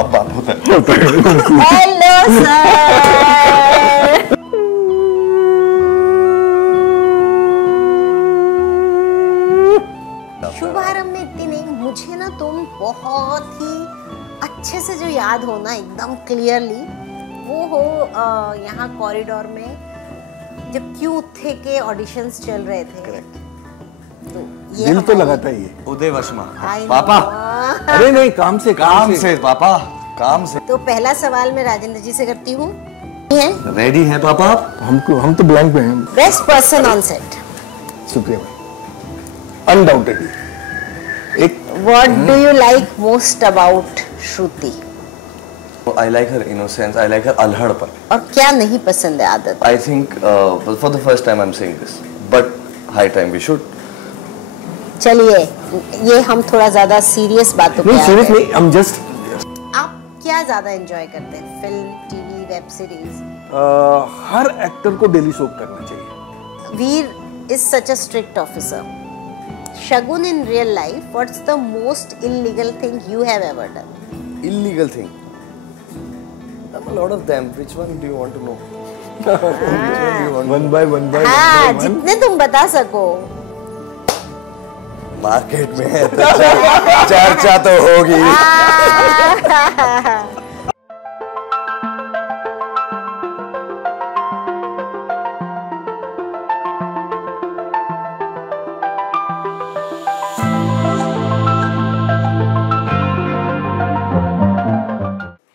अब बात होता है। Hello sir. शुभारंभ में इतनी नहीं, मुझे ना तुम बहुत ही अच्छे से जो याद हो ना एकदम क्लियरली, वो हो यहाँ कॉरिडोर में जब क्यों थे के ऑडिशंस चल रहे थे। करेक्ट। तो ये दिल तो लगाता ही है। उदय वर्मा I पापा। know। अरे नहीं, काम से पापा, काम से। तो पहला सवाल मैं राजेंद्र जी से करती हूँ। रेडी हैं पापा आप? हम तो ब्लैंक में हैं। Best person on set? Supriya भाई, अनडाउटेडली। एक what do you like most about Shruti? I like her innocence. I like her अल्हड़पन। और क्या नहीं पसंद है आदत? I think for the first time I'm saying this, but high time we should. चलिए, ये हम थोड़ा ज्यादा सीरियस बातों पे नहीं, आते सीरियस हैं। नहीं, हम जस्ट आप क्या ज्यादा एंजॉय करते हैं? Film, TV, web series? हर एक्टर को डेली सोप करना चाहिए। Veer is such a strict officer. Shagun in real life, what's the most illegal thing you have ever done? Illegal thing. A lot of them. Which one do you want to know? One by one by हाँ, जितने तुम बता सको। Market में है तो चर्चा तो होगी।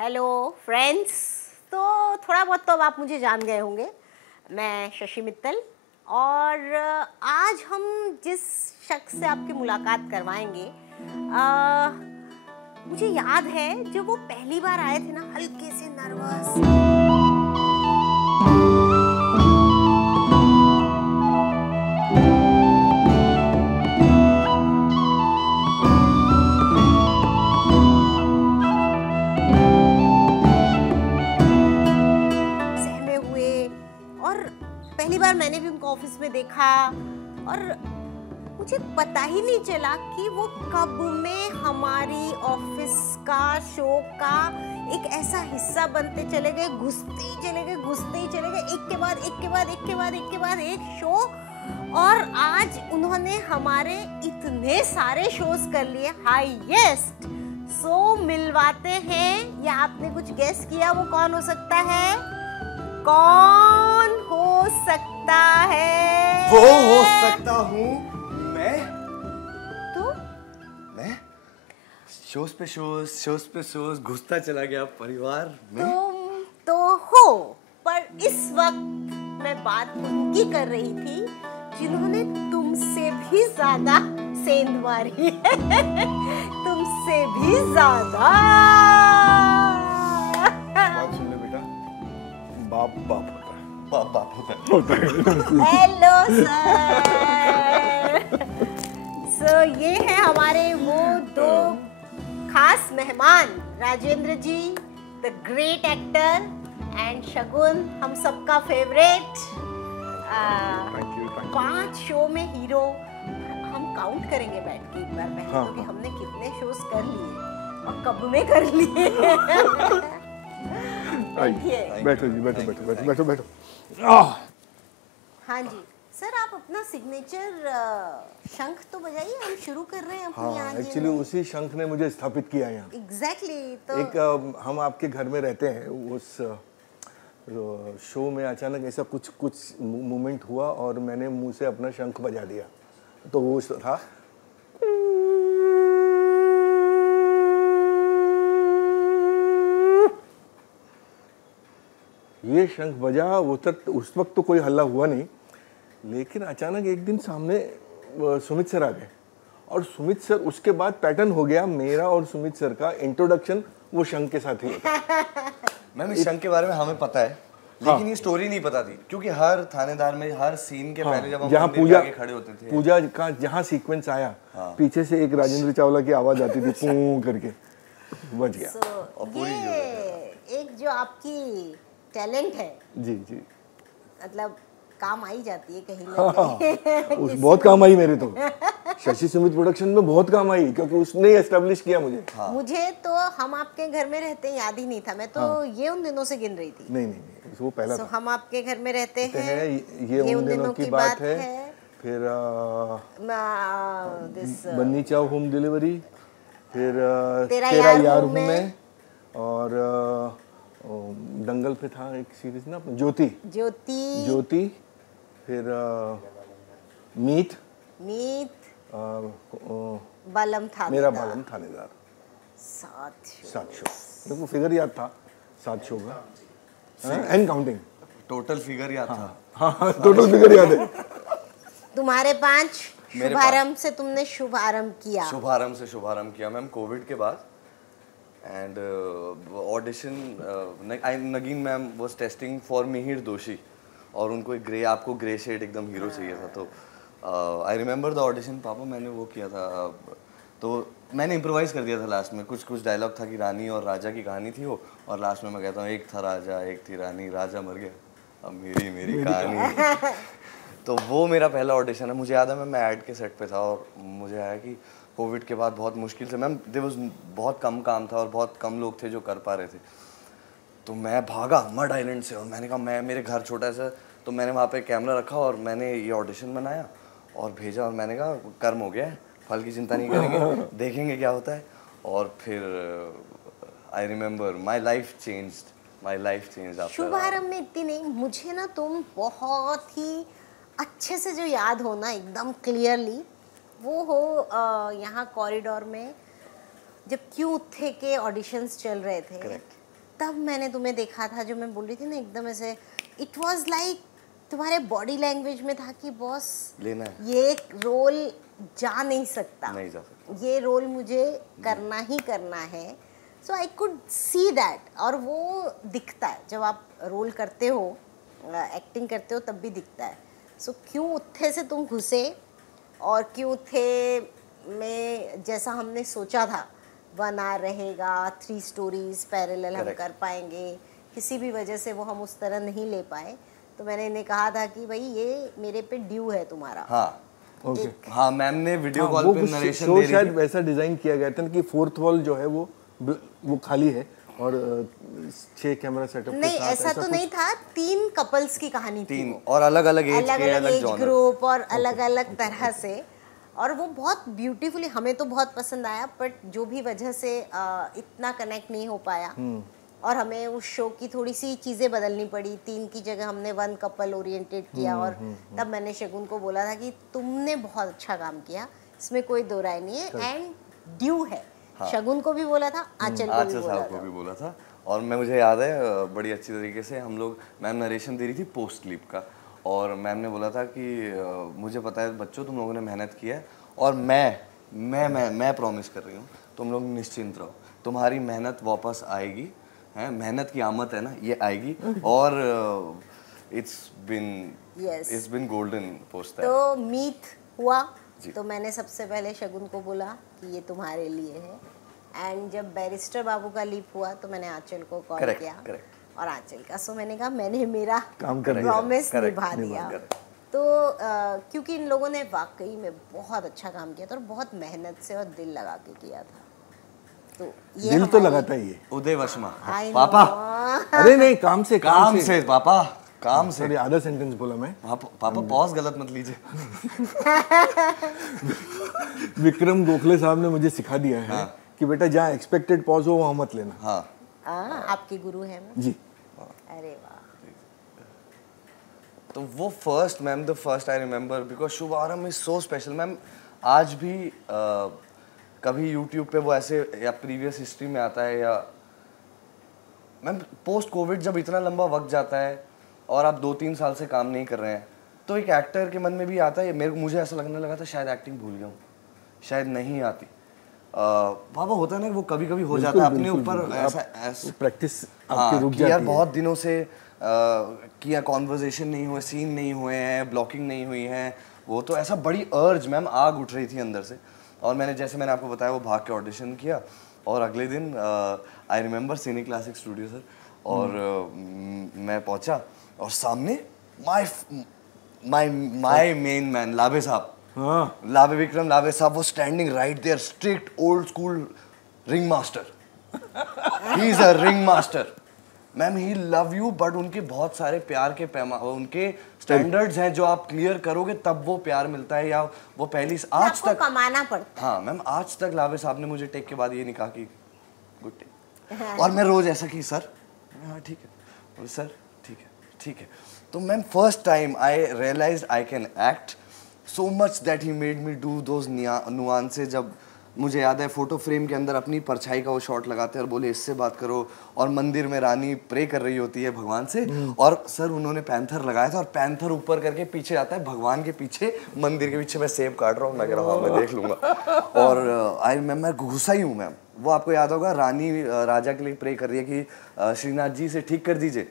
हेलो फ्रेंड्स, तो थोड़ा बहुत तो अब आप मुझे जान गए होंगे। मैं शशि मित्तल, और आज हम जिस शख्स से आपकी मुलाकात करवाएंगे, मुझे याद है जब वो पहली बार आए थे ना, हल्के से नर्वस। पहली बार मैंने भी उनको ऑफिस में देखा, और मुझे पता ही नहीं चला कि वो कब में हमारी ऑफिस का शो का एक ऐसा हिस्सा बनते चले गए, घुसते ही चले गए, घुसते ही चले गए, एक के बाद एक के बाद एक के बाद एक के बाद एक शो। और आज उन्होंने हमारे इतने सारे शोज कर लिए, हाईएस्ट शो मिलवाते हैं। या आपने कुछ गेस किया वो कौन हो सकता है? कौन हो सकता है? वो हो सकता हूँ मैं। तू? मैं शोज पे शोज घुसता चला गया परिवार में। तुम तो हो, पर इस वक्त मैं बात उनकी कर रही थी जिन्होंने तुमसे भी ज्यादा सेंध मारी है। तुमसे भी ज्यादा। बात सुन ले बेटा, बाप बाप होता है। बाप होता है। Hello sir. सो ये है हमारे वो दो खास मेहमान, राजेंद्र जी द ग्रेट एक्टर, एंड शगुन हम सबका फेवरेट। 5 शो में हीरो। हम काउंट करेंगे बैठ के एक बार पहले। हाँ, तो कि हमने कितने शोज कर लिए और कब में कर लिए। बैठो जी, बैठो बैठो बैठो बैठो बैठो। हाँ जी सर, आप अपना सिग्नेचर शंख तो बजाइए, हम शुरू कर रहे हैं अपनी हाँ, आज। एक्चुअली उसी शंख ने मुझे स्थापित किया यहाँ। एग्जैक्टली। तो एक हम आपके घर में रहते हैं, उस शो में अचानक ऐसा कुछ मोमेंट हुआ और मैंने मुंह से अपना शंख बजा दिया, तो वो था। ये शंख बजा, वो तक उस वक्त तो कोई हल्ला हुआ नहीं, लेकिन अचानक एक दिन सामने सुमित सर आ गए, और सुमित सर, उसके बाद पैटर्न हो गया मेरा और सुमित सर का इंट्रोडक्शन वो शंख के साथ ही होता। मैम इस शंख के बारे में हमें पता है, लेकिन ये स्टोरी नहीं पता थी, क्योंकि हर थानेदार में हर सीन के पहले जब हम जहाँ मंदिर के आगे खड़े होते थे, पूजा का जहाँ सीक्वेंस आया, पीछे से एक राजेंद्र चावला की आवाज आती थी, पूं करके बच गया। ये एक जो आपकी टैलेंट है, जी जी, मतलब काम आई जाती है कहीं ना हाँ, कहीं। उस बहुत काम आई मेरे तो। शशि सुमित प्रोडक्शन में बहुत काम आई क्योंकि उसने ही एस्टेब्लिश किया मुझे। मुझे तो हम आपके घर में रहते हैं याद ही नहीं था, मैं तो ये उन दिनों से गिन रही थी। नहीं वो पहला So, था। हम आपके घर में रहते कहते हैं, हैं ये उन दिनों की बात है। फिर दिस बन्नी चाव होम डिलीवरी, फिर तेरा तेरा यार यार हूँ हूँ मैं, और दंगल पे था एक सीरीज ना, ज्योति ज्योति, ज्योति, फिर मीत, बालम था, मेरा बालम थानेदार। 7 शो मेरे को फिगर याद था 7 शो का एंड काउंटिंग। टोटल फिगर याद था। हाँ टोटल फिगर याद है। तुम्हारे 5 शुभारंभ से तुमने शुभारंभ किया। शुभारंभ किया मैम कोविड के बाद। एंड ऑडिशन नगीन ma'am was testing for Mihir Doshi, और उनको एक आपको ग्रे शेड एकदम हीरो चाहिए था। तो आई रिमेंबर द ऑडिशन पापा, मैंने वो किया था। तो मैंने इम्प्रोवाइज कर दिया था लास्ट में, कुछ डायलॉग था कि रानी और राजा की कहानी थी वो, और लास्ट में मैं कहता हूँ एक था राजा एक थी रानी, राजा मर गया अब मेरी कहानी। तो वो मेरा पहला ऑडिशन है। मुझे याद है मैं ऐड के सेट पे था, और मुझे आया कि कोविड के बाद बहुत मुश्किल से मैम बहुत कम काम था और बहुत कम लोग थे जो कर पा रहे थे। तो मैं भागा मड आइलैंड से, और मैंने कहा मेरे घर छोटा सा, तो मैंने वहाँ पे कैमरा रखा और मैंने ये ऑडिशन बनाया और भेजा, और मैंने कहा कर्म हो गया है, फल की चिंता नहीं करेंगे, देखेंगे क्या होता है। और फिर I remember my life changed. शुभारंभ में इतनी नहीं, मुझे ना तुम बहुत ही अच्छे से जो याद हो ना एकदम क्लियरली, वो हो यहाँ कॉरिडोर में जब क्यों थे के ऑडिशंस चल रहे थे। Correct. तब मैंने तुम्हें देखा था, जो मैं बोल रही थी ना एकदम ऐसे, इट वाज लाइक तुम्हारे बॉडी लैंग्वेज में था कि बॉस लेना है, ये रोल जा नहीं सकता, ये रोल मुझे करना ही करना है। सो आई कुड सी दैट, और वो दिखता है जब आप रोल करते हो, एक्टिंग करते हो, तब भी दिखता है। सो क्यों थे से तुम घुसे, और क्यों थे में जैसा हमने सोचा था बना रहेगा, 3 स्टोरीज पैरेलल हम कर पाएंगे, किसी भी वजह से वो हम उस तरह नहीं ले पाए। तो मैंने इन्हें कहा था कि भाई ये मेरे पे ड्यू है तुम्हारा। ओके हाँ मैम ने वीडियो कॉल पे नरेशन दे रही थी। शायद वैसा डिजाइन किया गया था कि 4th वॉल जो है वो खाली है, और 6 कैमरा सेटअप नहीं, ऐसा तो नहीं था। 3 कपल्स की कहानी थी, 3 और अलग अलग एज ग्रुप और अलग अलग तरह से, और वो बहुत ब्यूटीफुली, हमें तो बहुत पसंद आया, बट जो भी वजह से इतना कनेक्ट नहीं हो पाया, और हमें उस शो की थोड़ी सी चीज़ें बदलनी पड़ी। 3 की जगह हमने 1 कपल ओरिएंटेड किया, और तब मैंने शगुन को बोला था कि तुमने बहुत अच्छा काम किया, इसमें कोई दो राय नहीं है, एंड ड्यू है। शगुन को भी बोला था, आंचल को भी बोला था। और मुझे याद है बड़ी अच्छी तरीके से हम लोग, मैम नरेशन दे रही थी पोस्ट क्लिप का, और मैम ने बोला था कि मुझे पता है बच्चों तुम लोगों ने मेहनत की है, और मैं प्रॉमिस कर रही हूँ तुम लोग निश्चिंत रहो, तुम्हारी मेहनत वापस आएगी, है मेहनत की आमद है ना, ये आएगी। और इट्स बिन गोल्डन पोस्ट। तो मीट हुआ, तो मैंने सबसे पहले शगुन को बोला कि ये तुम्हारे लिए है, एंड जब बैरिस्टर बाबू का लीप हुआ तो मैंने आंचल को कॉल किया, और आंचल का, सो मैंने कहा मैंने मेरा प्रॉमिस निभा दिया। तो क्योंकि इन लोगों ने वाकई में बहुत अच्छा काम किया था, और बहुत मेहनत से और दिल लगा के किया था। तो ये दिल तो लगाता ही है उदय वर्मा पापा। अरे नहीं, काम से पापा, काम से। सॉरी, आधा सेंटेंस बोला मैं। पापा पॉज गलत मत लीजिए। विक्रम गोखले साहब ने मुझे सिखा दिया है कि बेटा जहाँ एक्सपेक्टेड पॉज हो वहाँ मत लेना। आपके गुरु हैं जी। अरे वाह। तो वो first ma'am, the first I remember, because शुभारंभ इज सो स्पेशल मैम। आज भी कभी यूट्यूब पे वो ऐसे या प्रीवियस हिस्ट्री में आता है, या मैम पोस्ट कोविड जब इतना लंबा वक्त जाता है और आप 2-3 साल से काम नहीं कर रहे हैं, तो एक एक्टर के मन में भी आता है, मुझे ऐसा लगने लगा था शायद एक्टिंग भूल गया हूँ, शायद नहीं आती। बाबा होता है ना, वो कभी कभी हो जाता है अपने ऊपर ऐसा प्रैक्टिस आपकी रुक जाती है। यार बहुत दिनों से किया, कॉन्वर्सेशन नहीं हुए, सीन नहीं हुए हैं, ब्लॉकिंग नहीं हुई है, वो तो ऐसा बड़ी अर्ज मैम आग उठ रही थी अंदर से। और जैसे मैंने आपको बताया वो भाग के ऑडिशन किया, और अगले दिन आई रिमेंबर सिनी क्लासिक स्टूडियो सर, और मैं पहुंचा और सामने माय my main man, लाभे साहब. हाँ. लाभे विक्रम लाभे साहब was standing right there, strict old school ring master. He is a ring master. Ma'am he love you, but उनके बहुत सारे प्यार के उनके स्टैंडर्ड्स हैं जो आप क्लियर करोगे तब वो प्यार मिलता है, या वो पहली आज तक कमाना पड़ता है. हाँ मैम, आज तक लाभे साहब ने मुझे टेक के बाद ये नहीं कहा कि गुड टेक, और मैं रोज ऐसा कि सर हाँ ठीक है सर ठीक है. तो ma'am first time I realized I can act so much that he made me do those nuances. जब मुझे याद है फोटो फ्रेम के अंदर अपनी परछाई का वो शॉट लगाते हैं और बोले इससे बात करो, और मंदिर में रानी प्रे कर रही होती है भगवान से, और सर उन्होंने पैंथर लगाया था और पैंथर ऊपर करके पीछे आता है भगवान के पीछे, मंदिर के पीछे. मैं सेब काट रहा हूँ, मैं कह रहा हूँ मैं देख लूंगा. और आई मैं घुसा ही हूँ मैम. वो आपको याद होगा रानी राजा के लिए प्रे कर रही है कि श्रीनाथ जी से ठीक कर दीजिए,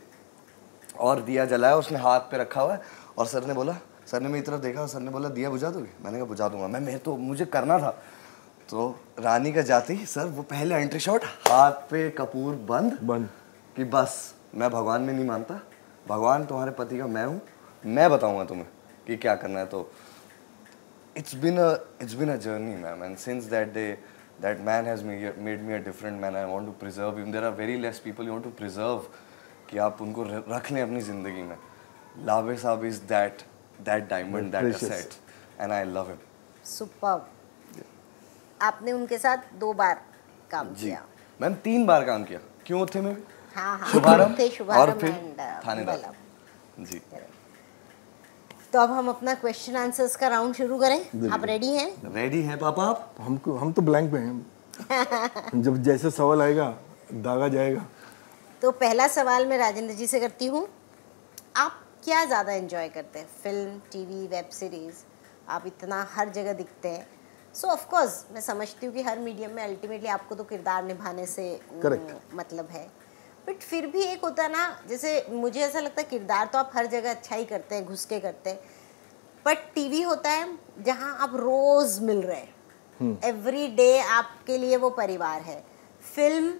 और दिया जलाया उसने हाथ पे रखा हुआ है, और सर ने बोला, सर ने मेरी तरफ देखा और सर ने बोला दिया बुझा दोगे? मैंने कहा बुझा दूंगा. मैं तो मुझे करना था. तो रानी का जाती सर वो पहले एंट्री शॉट, हाथ पे कपूर बंद कि बस मैं भगवान में नहीं मानता, भगवान तुम्हारे पति का मैं हूँ, मैं बताऊंगा तुम्हें कि क्या करना है. तो it's been a journey ma'am, and since that day that man has made me a different man. I want to preserve him. There are very less people you want to preserve कि आप उनको रख लें अपनी जिंदगी में. लाभे साहब is that diamond, that asset, and I love him. Superb. आपने उनके साथ 2 बार काम किया. मैम 3 बार काम किया. क्यों थे में भी? हाँ शुभारंभ और फिर थानेदार. जी. तो अब हम अपना क्वेश्चन आंसर्स का राउंड शुरू करें. आप रेडी हैं? रेडी हैं पापा आप? हम तो ब्लैंक पे हैं. जब जैसे सवाल आएगा दागा जाएगा. तो पहला सवाल मैं राजेंद्र जी से करती हूँ. आप क्या ज़्यादा एंजॉय करते हैं, फिल्म, टीवी, वेब सीरीज? आप इतना हर जगह दिखते हैं, सो ऑफ कोर्स मैं समझती हूँ कि हर मीडियम में अल्टीमेटली आपको तो किरदार निभाने से मतलब है, बट फिर भी एक होता है ना, जैसे मुझे ऐसा लगता है किरदार तो आप हर जगह अच्छा ही करते हैं, घुस के करते हैं, बट टीवी होता है जहाँ आप रोज मिल रहे हैं, एवरी डे आपके लिए वो परिवार है. फिल्म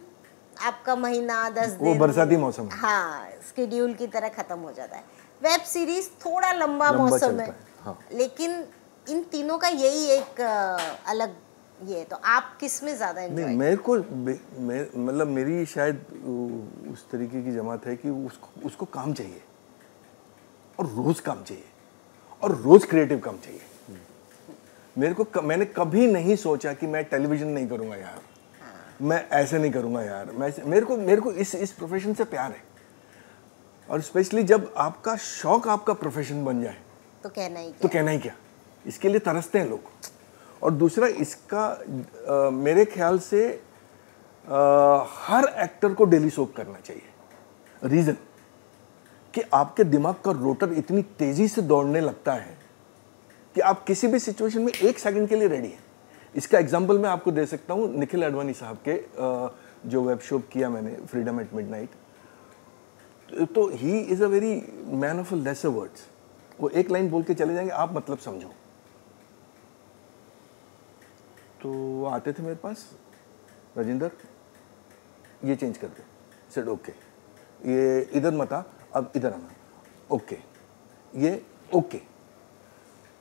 आपका महीना 10 दिन, वो बरसाती मौसम, हाँ, स्केड्यूल की तरह खत्म हो जाता है. वेब सीरीज थोड़ा लंबा मौसम है, हाँ. लेकिन इन तीनों का यही एक अलग ये. तो आप किस में ज्यादा एंजॉय? नहीं, मेरे को मतलब मेरी शायद उस तरीके की जमात है कि उसको काम चाहिए, और रोज काम चाहिए, और रोज क्रिएटिव काम चाहिए. मैंने कभी नहीं सोचा कि मैं टेलीविजन नहीं करूंगा यार, मैं ऐसे नहीं करूंगा यार. मेरे को इस प्रोफेशन से प्यार है, और स्पेशली जब आपका शौक आपका प्रोफेशन बन जाए तो कहना ही क्या. इसके लिए तरसते हैं लोग. और दूसरा इसका मेरे ख्याल से हर एक्टर को डेली सोप करना चाहिए. रीज़न कि आपके दिमाग का रोटर इतनी तेज़ी से दौड़ने लगता है कि आप किसी भी सिचुएशन में 1 सेकंड के लिए रेडी हैं. इसका एग्जांपल मैं आपको दे सकता हूँ. निखिल आडवाणी साहब के जो वेब शो किया मैंने, फ्रीडम एट मिडनाइट, तो he is a very man of lesser words. वो एक लाइन बोल के चले जाएंगे, आप मतलब समझो. तो वो आते थे मेरे पास, राजेंद्र ये चेंज कर दे. Said okay. ये इधर मत आ, अब इधर आना. ओके. ये ओके.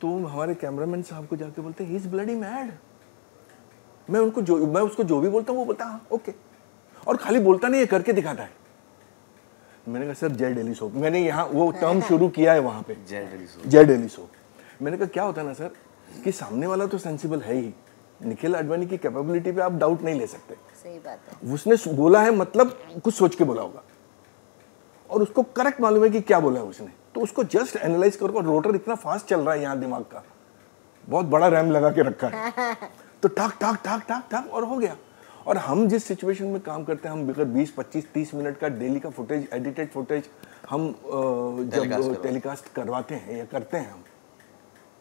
तो हमारे कैमरामैन साहब को जाके बोलते ही इज ब्लडी मैड. मैं उसको जो भी बोलता हूँ वो बोलता हाँ ओके, और खाली बोलता नहीं है, करके दिखाता है. मैंने कहा सर जय डेली सोप, मैंने यहाँ वो टर्म शुरू किया है वहाँ पे, जय डेली सोप. मैंने कहा क्या होता है ना सर कि सामने वाला तो सेंसिबल है ही, निखिल आडवाणी की कैपेबिलिटी पे आप डाउट नहीं ले सकते. सही बात है. उसने बोला है मतलब कुछ सोच के बोला होगा, और उसको करेक्ट मालूम है कि क्या बोला है उसने, तो उसको जस्ट एनालाइज करो. रोटर इतना फास्ट चल रहा है यहाँ, दिमाग का बहुत बड़ा रैम लगा के रखा है, तो टाक टाक टाक टाक टाक और हो गया. और हम जिस सिचुएशन में काम करते हैं, हम अगर 20, 25, 30 मिनट का डेली का फुटेज, एडिटेड फुटेज हम जब टेलीकास्ट करवाते हैं या करते हैं हम,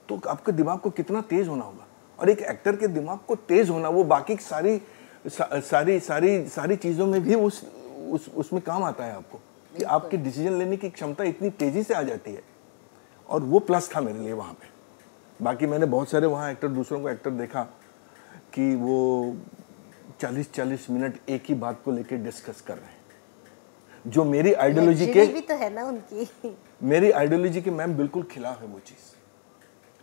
तो आपके दिमाग को कितना तेज होना होगा. और एक एक्टर के दिमाग को तेज होना, वो बाकी सारी सारी सारी सारी चीज़ों में भी उसमें काम आता है आपको, कि आपकी डिसीजन लेने की क्षमता इतनी तेज़ी से आ जाती है. और वो प्लस था मेरे लिए वहाँ पे. बाकी मैंने बहुत सारे वहाँ एक्टर, दूसरों को एक्टर देखा कि वो 40-40 मिनट एक ही बात को लेकर डिस्कस कर रहे हैं. जो मेरी आइडियोलॉजी के भी तो है ना उनकी। मेरी आइडियोलॉजी के मैम बिल्कुल खिलाफ है वो चीज़।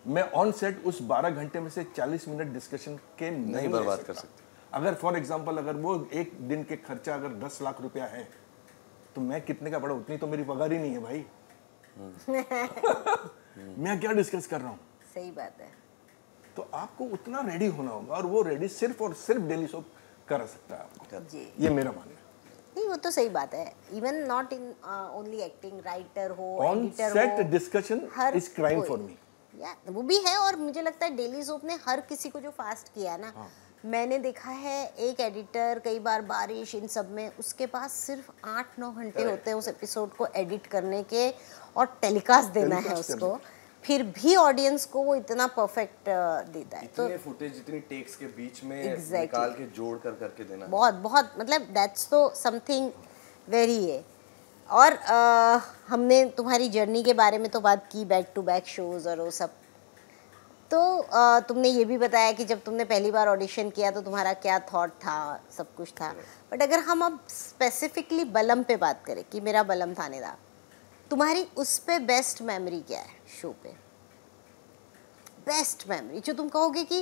मैं ऑन सेट उस 12 घंटे में से 40 मिनट डिस्कशन के नहीं बर्बाद कर सकते। अगर फॉर एग्जांपल अगर वो एक दिन के खर्चा अगर 10 लाख रुपया है तो मैं कितने का पड़ा, उतनी तो मेरी पगार ही नहीं है भाई। मैं क्या डिस्कस कर रहा हूँ। सही बात है। तो आपको उतना रेडी होना होगा और वो रेडी सिर्फ और सिर्फ डेली सोप कर सकता है आपको जी। ये मेरा मानना है। नहीं वो तो सही बात है। Even not in only acting, writer हो, ऑन एडिटर सेट हो, discussion is crime for me. या वो भी है। और मुझे लगता है डेली सोप ने हर किसी को जो फास्ट किया ना, मैंने देखा है एक एडिटर कई बार बारिश इन सब में उसके पास सिर्फ 8-9 घंटे होते हैं उस एपिसोड को एडिट करने के और टेलीकास्ट देना है उसको, फिर भी ऑडियंस को वो इतना परफेक्ट देता है। तो फुटेज इतनी टेक्स के बीच में निकाल के जोड़ कर करके देना बहुत बहुत मतलब दैट्स तो समथिंग वेरी है। और हमने तुम्हारी जर्नी के बारे में तो बात की, बैक टू बैक शोज और वो सब। तो तुमने ये भी बताया कि जब तुमने पहली बार ऑडिशन किया तो तुम्हारा क्या थॉट था, सब कुछ था। बट अगर हम अब स्पेसिफिकली बलम पे बात करें कि मेरा बलम थानेदार, तुम्हारी उस पे बेस्ट मेमोरी क्या है शो पे? बेस्ट मेमोरी जो तुम कहोगे कि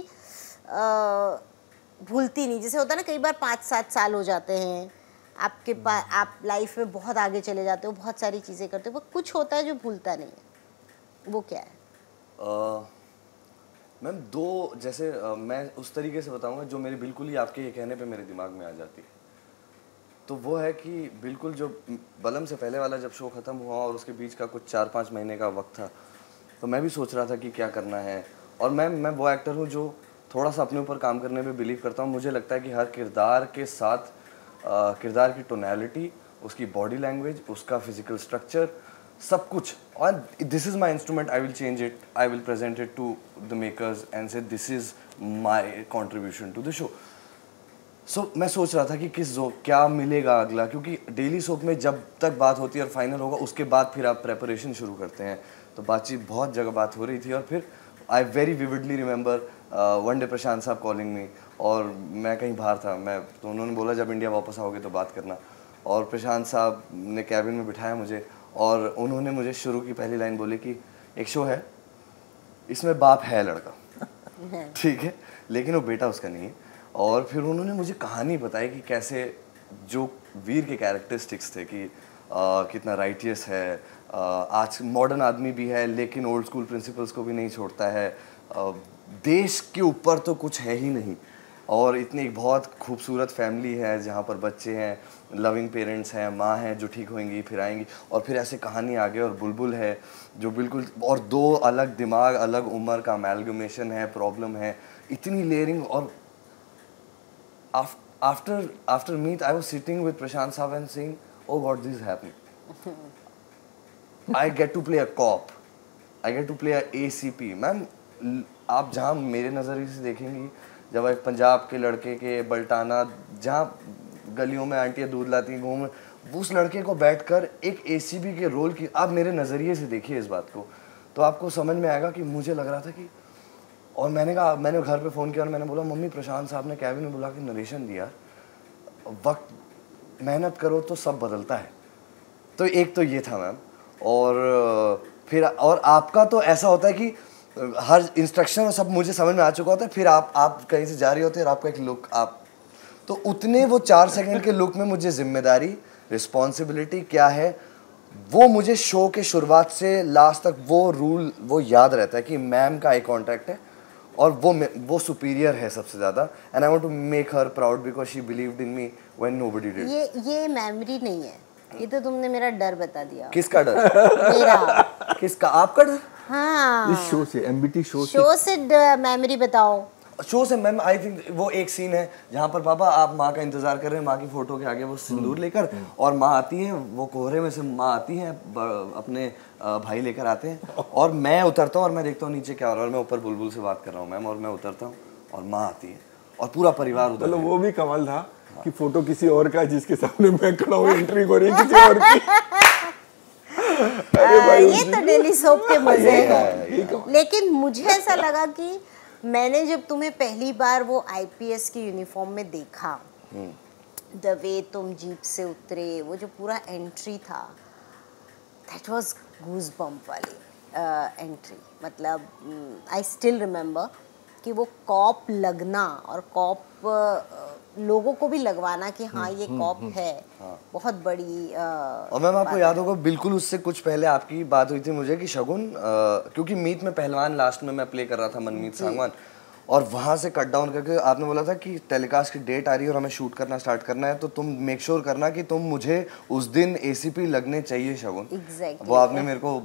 भूलती नहीं। जैसे होता है ना कई बार 5-7 साल हो जाते हैं आपके पास, आप लाइफ में बहुत आगे चले जाते हो, बहुत सारी चीज़ें करते हो, पर कुछ होता है जो भूलता नहीं है, वो क्या है? मैम जैसे मैं उस तरीके से बताऊंगा जो मेरी बिल्कुल ही आपके ये कहने पे मेरे दिमाग में आ जाती है। तो वो है कि बिल्कुल जो बलम से पहले वाला जब शो ख़त्म हुआ और उसके बीच का कुछ 4-5 महीने का वक्त था, तो मैं भी सोच रहा था कि क्या करना है। और मैं वो एक्टर हूँ जो थोड़ा सा अपने ऊपर काम करने पे बिलीव करता हूँ। मुझे लगता है कि हर किरदार के साथ किरदार की टोनैलिटी, उसकी बॉडी लैंग्वेज, उसका फिजिकल स्ट्रक्चर, सब कुछ, और this is my instrument, I will change it, I will present it to the makers and say this is my contribution to the show. So मैं सोच रहा था कि क्या मिलेगा अगला, क्योंकि डेली सोप में जब तक बात होती है और फाइनल होगा उसके बाद फिर आप प्रेपरेशन शुरू करते हैं। तो बातचीत बहुत जगह बात हो रही थी और फिर I very vividly remember one day Prashant साहब कॉलिंग मी, और मैं कहीं बाहर था, तो उन्होंने बोला जब इंडिया वापस आओगे तो बात करना। और प्रशांत साहब ने कैबिन में बिठाया मुझे और उन्होंने मुझे शुरू की पहली लाइन बोली कि एक शो है, इसमें बाप है लड़का, ठीक है, लेकिन वो बेटा उसका नहीं है। और फिर उन्होंने मुझे कहानी बताई कि कैसे जो वीर के कैरेक्टरिस्टिक्स थे कि कितना राइटियस है, आज मॉडर्न आदमी भी है लेकिन ओल्ड स्कूल प्रिंसिपल्स को भी नहीं छोड़ता है, देश के ऊपर तो कुछ है ही नहीं, और इतनी एक बहुत खूबसूरत फैमिली है जहाँ पर बच्चे हैं, लविंग पेरेंट्स हैं, माँ हैं जो ठीक होंगी फिर आएंगी, और फिर ऐसे कहानी आगे, और बुलबुल है जो बिल्कुल, और 2 अलग दिमाग, अलग उम्र का अमेलगमेशन है, प्रॉब्लम है, इतनी लेयरिंग। और after meet I was sitting with Prashant Saab and saying, oh God, this is happening. I get to play a cop, I get to play a ACP. Ma'am आप जहाँ मेरे नज़रिए से देखेंगी, जब एक पंजाब के लड़के के बल्टाना, जहाँ गलियों में आंटियाँ दूध लाती हैं घूम, उस लड़के को बैठकर एक ACP के रोल की आप मेरे नज़रिए से देखिए इस बात को, तो आपको समझ में आएगा कि मुझे लग रहा था कि, और मैंने घर पे फ़ोन किया और मैंने बोला मम्मी प्रशांत साहब ने कैबिन में बुला के नरेशन दिया, वक्त मेहनत करो तो सब बदलता है। तो एक तो ये था मैम। और फिर और आपका तो ऐसा होता है कि हर इंस्ट्रक्शन और सब मुझे समझ में आ चुका होता है, फिर आप कहीं से जा रहे होते हैं और आपका एक लुक, आप तो उतने वो 4 सेकंड के लुक में मुझे जिम्मेदारी, रिस्पॉन्सिबिलिटी क्या है, वो मुझे शो के शुरुआत से लास्ट तक वो रूल वो याद रहता है कि मैम का आई कॉन्टैक्ट है और वो सुपीरियर है सबसे ज़्यादा, and I want to make her proud because she believed in me when nobody did. ये मेमोरी नहीं है, ये तो तुमने मेरा डर बता दिया। किसका डर? मेरा। किसका? आपका डर? हाँ, इस शो से, एमबीटी शो से मेमोरी बताओ। शो से मैम आई थिंक वो एक सीन है जहाँ पर पापा आप माँ का इंतजार कर रहे हैं, माँ की फोटो के आगे वो सिंदूर लेकर, और माँ आती है, वो कोहरे में से माँ आती है, अपने भाई लेकर आते हैं, और मैं उतरता हूँ और मैं देखता हूँ नीचे क्या हो रहा है, और मैं ऊपर बुलबुल से बात कर रहा हूँ मैम, और मैं उतरता हूँ और माँ आती है और पूरा परिवार उधर। मतलब वो भी कमाल था कि फोटो किसी और का जिसके सामने मैं खड़ा हूँ, एंट्री हो रही है किसी और की। ये तो डेली सोप के मजे हैं। लेकिन मुझे ऐसा लगा कि मैंने जब तुम्हें पहली बार वो आईपीएस की यूनिफॉर्म में देखा, द वे तुम जीप से उतरे, वो जो पूरा एंट्री था, दैट वाज गूज बम्प वाली एंट्री। मतलब आई स्टिल रिमेम्बर कि वो कॉप लगना और कॉप लोगों को भी लगवाना कि हाँ ये कॉप है, बहुत बड़ी और मैम आपको याद होगा बिल्कुल उससे कुछ पहले आपकी बात हुई थी मुझे कि शगुन क्योंकि मीत में पहलवान लास्ट में मैं प्ले कर रहा था मनमीत सांगवान, और वहाँ से कट डाउन करके आपने बोला था कि टेलीकास्ट की डेट आ रही है और हमें शूट करना स्टार्ट करना है, तो तुम मेक श्योर करना कि तुम मुझे उस दिन एसीपी लगने चाहिए शगुन। Exactly. वो आपने मेरे को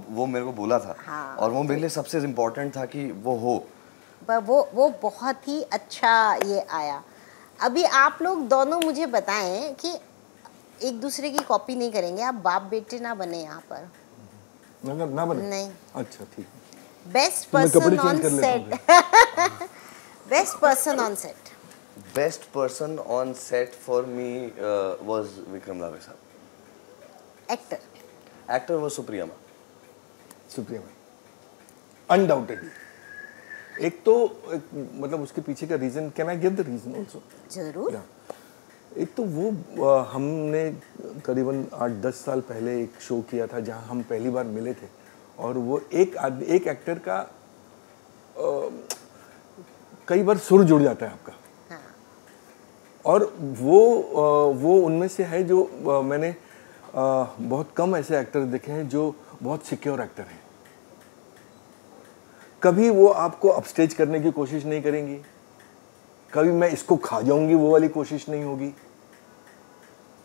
बोला था। हाँ, और वो मेरे लिए सबसे इम्पोर्टेंट था कि वो हो। पर वो बहुत ही अच्छा ये आया। अभी आप लोग दोनों मुझे बताएं कि एक दूसरे की कॉपी नहीं करेंगे, आप बाप बेटे ना बने यहाँ पर। ना बने? नहीं। अच्छा ठीक। बेस्ट तो मैं पर्सन कपड़े ऑन चेंज कर लेता हूँ। Set. Best person on set. Best person on set for me was Vikram Lawe sahab. Actor. Actor was Supriya ma'am. Supriya ma'am undoubtedly. एक तो मतलब उसके पीछे का reason, can I give the reason also? जरूर। एक तो वो हमने करीबन 8-10 साल पहले एक शो किया था जहां हम पहली बार मिले थे, और वो एक एक्टर का कई बार सुर जुड़ जाता है आपका। हाँ। और वो उनमें से है जो मैंने बहुत कम ऐसे एक्टर देखे हैं जो बहुत सिक्योर एक्टर हैं। कभी वो आपको अपस्टेज करने की कोशिश नहीं करेंगी, कभी मैं इसको खा जाऊंगी वो वाली कोशिश नहीं होगी।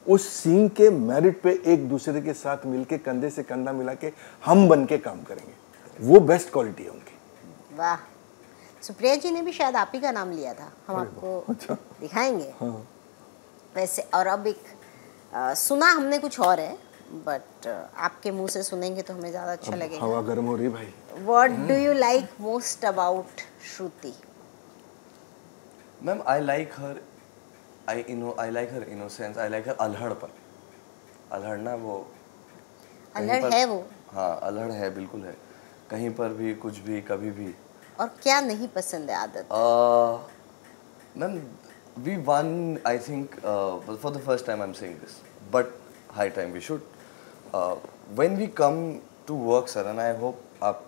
उस सीन के मेरिट पे एक दूसरे के साथ मिलके कंधे से कंधा मिला के हम बन के काम करेंगे, वो बेस्ट क्वालिटी है उनकी। वाह। सुप्रिया जी ने भी शायद आप ही का नाम लिया था, हम आपको अच्छा। दिखाएंगे। हाँ। वैसे और अब एक सुना हमने कुछ और है, बट आपके मुंह से सुनेंगे तो हमें ज़्यादा अच्छा लगेगा। हवा गर्म हो रही भाई। What do you like most about Shruti? Ma'am I like her innocence, I like her अल्हड़पन। अल्हड़ ना वो अल्हड़ है वो। हाँ अल्हड़ है, बिल्कुल है, कहीं पर भी कुछ भी कभी भी। और क्या नहीं पसंद है आदत? Ma'am we won, I think, for the first time I'm saying this, but high time we should. When we come to work, sir, and I hope आप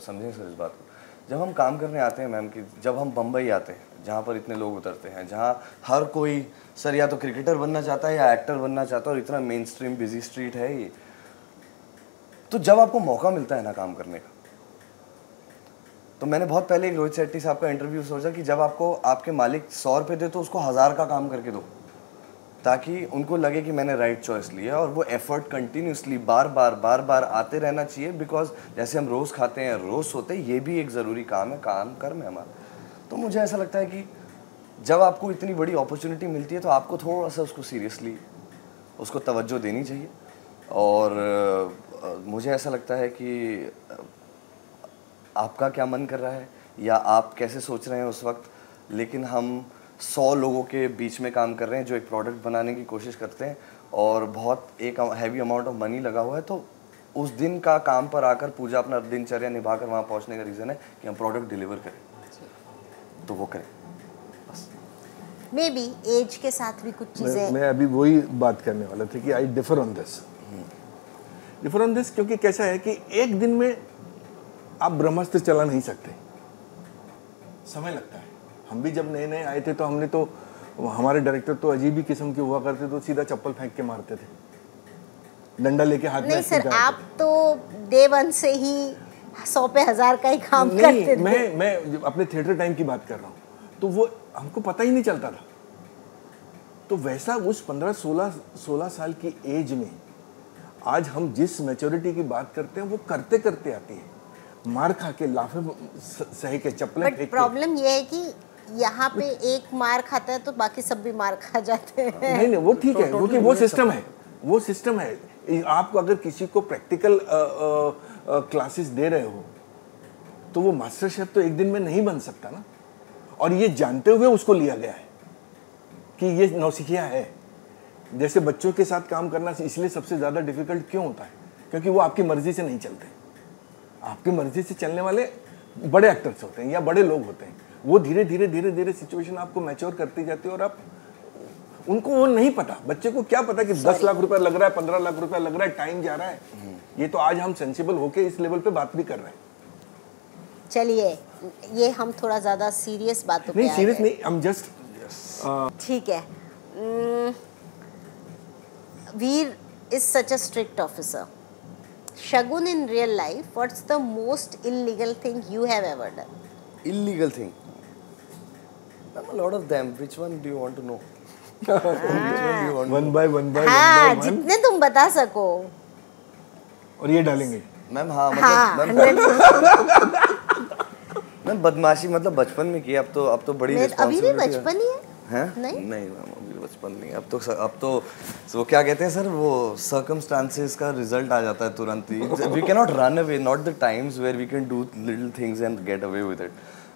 समझेंगे सर इस बात को, जब हम काम करने आते हैं मैम, कि जब हम बम्बई आते हैं जहाँ पर इतने लोग उतरते हैं, जहाँ हर कोई सर या तो क्रिकेटर बनना चाहता है या एक्टर बनना चाहता है, और इतना मेन स्ट्रीम बिजी स्ट्रीट है ये, तो जब आपको मौका मिलता है ना काम करने का, तो मैंने बहुत पहले एक रोहित शेट्टी साहब का इंटरव्यू सोचा कि जब आपको आपके मालिक 100 रुपये दे तो उसको 1000 का काम करके दो, ताकि उनको लगे कि मैंने राइट चॉइस ली है। और वो एफर्ट कंटिन्यूसली बार बार आते रहना चाहिए, बिकॉज जैसे हम रोज़ खाते हैं रोज़ सोते हैं, ये भी एक ज़रूरी काम है, काम कर्म है हमारा। तो मुझे ऐसा लगता है कि जब आपको इतनी बड़ी अपॉर्चुनिटी मिलती है तो आपको थोड़ा सा उसको सीरियसली उसको तवज्जो देनी चाहिए। और मुझे ऐसा लगता है कि आपका क्या मन कर रहा है या आप कैसे सोच रहे हैं उस वक्त, लेकिन हम 100 लोगों के बीच में काम कर रहे हैं जो एक प्रोडक्ट बनाने की कोशिश करते हैं, और बहुत एक हैवी अमाउंट ऑफ मनी लगा हुआ है। तो उस दिन का काम पर आकर पूजा अपना दिनचर्या निभाकर वहाँ पहुँचने का रीज़न है कि हम प्रोडक्ट डिलीवर करें, तो वो करें बस। मे बी एज के साथ भी कुछ चीज़ें। मैं अभी वही बात करने वाला था कि आई डिफर ऑन दिस, क्योंकि कैसा है कि एक दिन में आप ब्रह्मास्त्र चला नहीं सकते, समय लगता है। हम भी जब नए नए आए थे तो हमने तो, हमारे डायरेक्टर तो अजीब ही किस्म के हुआ करते, तो सीधा चप्पल फेंक के मारते थे, डंडा लेके हाथ में। नहीं सर, आप तो डे वन से ही 100 पे 1000 का ही काम करते थे। मैं अपने थिएटर टाइम की बात कर रहा हूँ, तो वो हमको पता ही नहीं चलता था। तो वैसा उस 15-16 साल की एज में आज हम जिस मैच्योरिटी की बात करते हैं वो करते करते आती है, मार खा के, लाफे सही के, चप्पलें फेंक के। बट प्रॉब्लम ये है कि यहाँ पे एक मार खाता है तो बाकी सब भी मार खा जाते हैं। नहीं वो ठीक है, क्योंकि वो सिस्टम है। आपको अगर किसी को प्रैक्टिकल क्लासेस दे रहे हो तो वो मास्टर शेफ तो एक दिन में नहीं बन सकता ना, और ये जानते हुए उसको लिया गया है कि ये नौसिखिया है। जैसे बच्चों के साथ काम करना इसलिए सबसे ज़्यादा डिफिकल्ट क्यों होता है, क्योंकि वो आपकी मर्जी से नहीं चलते। आपकी मर्जी से चलने वाले बड़े एक्टर्स होते हैं या बड़े लोग होते हैं, वो धीरे धीरे सिचुएशन आपको मैच्योर करती जाती है और आप उनको वो नहीं पता, बच्चे को क्या पता कि 10 लाख रुपया लग रहा है, 15 लाख रुपया लग रहा है, टाइम जा रहा है। ये तो आज हम सेंसिबल होके इस लेवल पे बात भी कर रहे हैं। चलिए, ये हम थोड़ा ज्यादा सीरियस बातों पे नहीं आ सीरियस गए। नहीं, हम जस्ट ठीक है। वीर is such a strict officer. Shagun, in real life, what's the most illegal thing you have ever done? Illegal thing. A lot of them. Which one do you want to know? One by one by हाँ, one. जितने तुम बता सको। और ये डालेंगे ma'am हाँ हाँ, मतलब मैम बदमाशी मतलब बचपन में की, अब तो बड़ी अभी भी रिस्पांसिबिलिटी बचपन ही है। हैं? नहीं मैम अभी बचपन नहीं, अब तो वो क्या कहते हैं सर, वो सर्कमस्टांसेस का रिजल्ट आ जाता है तुरंत ही। We can not run away, not the times where we can do little things and get away with it.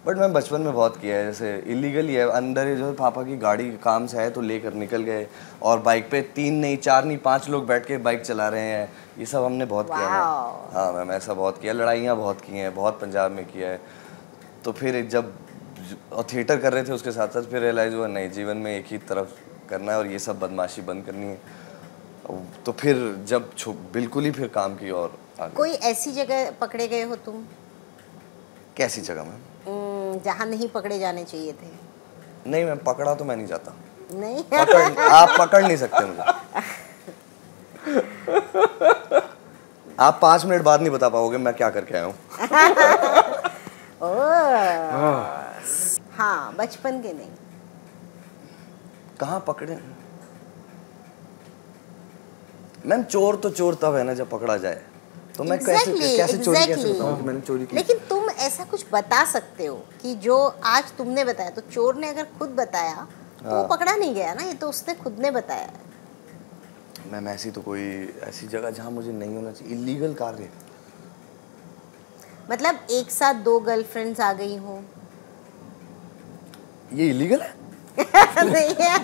But मैं बचपन में बहुत किया है, जैसे इलीगल ही है, अंदर ही जो है पापा की गाड़ी काम से है तो लेकर निकल गए और बाइक पे 3 नहीं 4 नहीं 5 लोग बैठ के बाइक चला रहे हैं, ये सब हमने बहुत किया है। हाँ मैम ऐसा बहुत किया, लड़ाइयाँ बहुत की हैं, बहुत पंजाब में किया है। तो फिर जब और थिएटर कर रहे थे उसके साथ साथ फिर रियलाइज हुआ नहीं, जीवन में एक ही तरफ करना है और ये सब बदमाशी बंद करनी है। तो फिर जब बिल्कुल ही फिर काम की और आगे। कोई ऐसी जगह पकड़े गए हो तुम? कैसी जगह मैम? जहाँ नहीं पकड़े जाने चाहिए थे। नहीं मैम, पकड़ा तो मैं नहीं जाता। नहीं आप पकड़ नहीं सकते मुझे। आप 5 मिनट बाद नहीं बता पाओगे मैं क्या करके आया हूँ। हाँ, बचपन के नहीं। कहाँ पकड़े मैम? चोर तो चोर तब है ना जब पकड़ा जाए, तो मैं कैसे चोरी कैसे बताऊं कि मैंने चोरी की? लेकिन तुम ऐसा कुछ बता सकते हो कि जो आज तुमने बताया, तो चोर ने अगर खुद बताया तो वो पकड़ा नहीं गया ना, ये तो उसने खुद ने बताया। मैम ऐसी तो कोई ऐसी जगह जहाँ मुझे नहीं होना चाहिए, इलीगल कार्य। मतलब एक साथ 2 गर्लफ्रेंड्स आ गई हो। ये इलीगल है? नहीं है,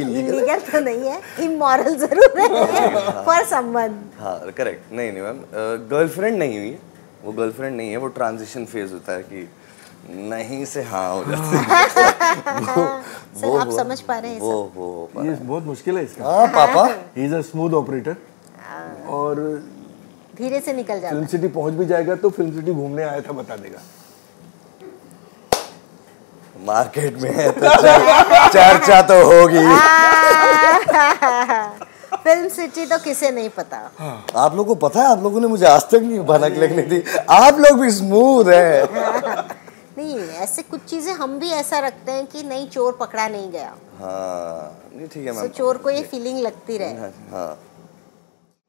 इलीगल तो नहीं है, इमोरल जरूर है फॉर समवन। हाँ करेक्ट। नहीं मैम, गर्लफ्रेंड नहीं हुई, वो गर्लफ्रेंड नहीं है, वो ट्रांजिशन फेज होता है कि नहीं से हाँ हो जाता है। सर आप समझ पा रहे हैं वो ये बहुत मुश्किल है इसका। हाँ पापा, he is a smooth operator और धीरे से निकल जाता फिल्म सिटी पहुंच भी जाएगा तो फिल्म सिटी घूमने आया था बता देगा। मार्केट में है तो चर्चा तो होगी। फिल्म सिटी तो किसे नहीं पता। आप लोगों को पता है? आप लोगों ने मुझे आज तक नहीं भनक लगने दी। आप लोग भी स्मूथ है। नहीं, ऐसे कुछ चीजें हम भी ऐसा रखते हैं कि नहीं, चोर पकड़ा नहीं गया। हाँ नहीं ठीक है मैम। तो चोर को ये फीलिंग लगती रहे। हाँ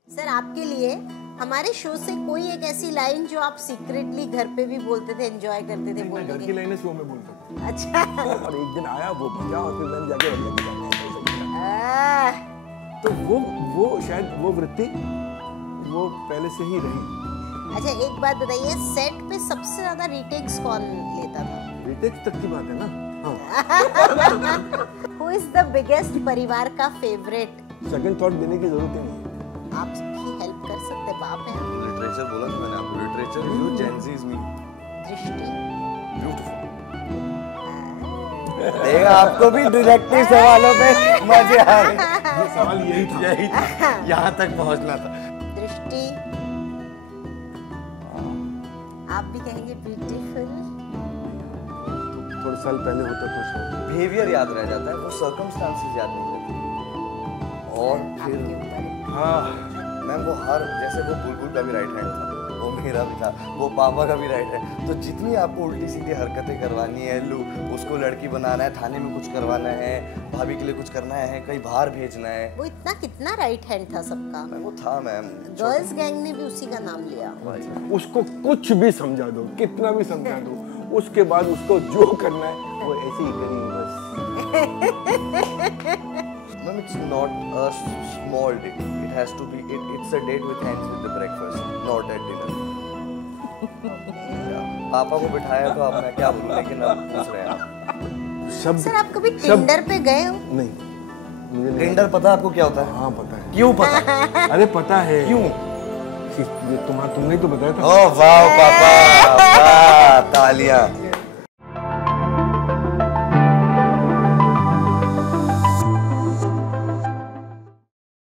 सर आपके लिए हमारे शो से कोई एक ऐसी लाइन जो आप सीक्रेटली घर पे भी बोलते थे, एंजॉय करते थे बोलने घर की की? लाइनें शो में बोलता था। अच्छा। और एक दिन आया वो बजा और फिर मैंने जाके बजा आह, तो वो शायद वो वृत्ति वो पहले से ही रही। अच्छा एक बात बताइए, सेट पे सबसे ज्यादा रीटेक्स कौन लेता था? रीटेक्स तक की बात है ना। हाँ। Who is the biggest परिवार का फेवरेट? सेकंड थॉट देने की जरूरत ही नहीं है। आप भी हेल्प कर सकते, बाप है आप। लिटरेचर बोला था मैंने आपको, literature you Gen Z is me. Drishti. Beautiful. देखा, आपको भी डायरेक्टिव सवालों पे मजे आ रहे। ये सवाल यही था। यहाँ तक पहुँचना था। दृष्टि, आप भी कहेंगे ब्यूटीफुल? थोड़े साल पहले होता तो शायद। बिहेवियर याद रह जाता है, वो सर्कमस्टांसेस याद नहीं रहते। और फिर आपके ऊपर। हाँ मैम वो हर, जैसे वो बुलबुल का भी राइट हैंड था, वो मेरा भी था, वो पापा का भी राइट हैंड। तो जितनी आपको उल्टी सीधी हरकतें करवानी है, उसको लड़की बनाना है, थाने में कुछ करवाना है, भाभी के लिए कुछ करना है, कहीं बाहर भेजना है, वो इतना कितना राइट हैंड था सबका। वो था मैम। गर्ल्स गैंग ने भी उसी का नाम लिया। उसको कुछ भी समझा दो, कितना भी समझा दो, उसके बाद उसको जो करना है वो ऐसे ही करेगी बस। Ma'am, it's not a small date. It has to be. It's a date which ends with the breakfast, not at dinner. पापा को बिठाया तो अब मैं क्या बोलूं, लेकिन अब पूछ रहे हैं आप। शब्द सर आप कभी टिंडर पे गए हो? नहीं, मुझे नहीं। टिंडर पता है आपको क्या होता है? हाँ पता है। क्यों पता? अरे पता है। क्यों? तुमने तो बताया था। ओह वाह पापा, वाह तालियां।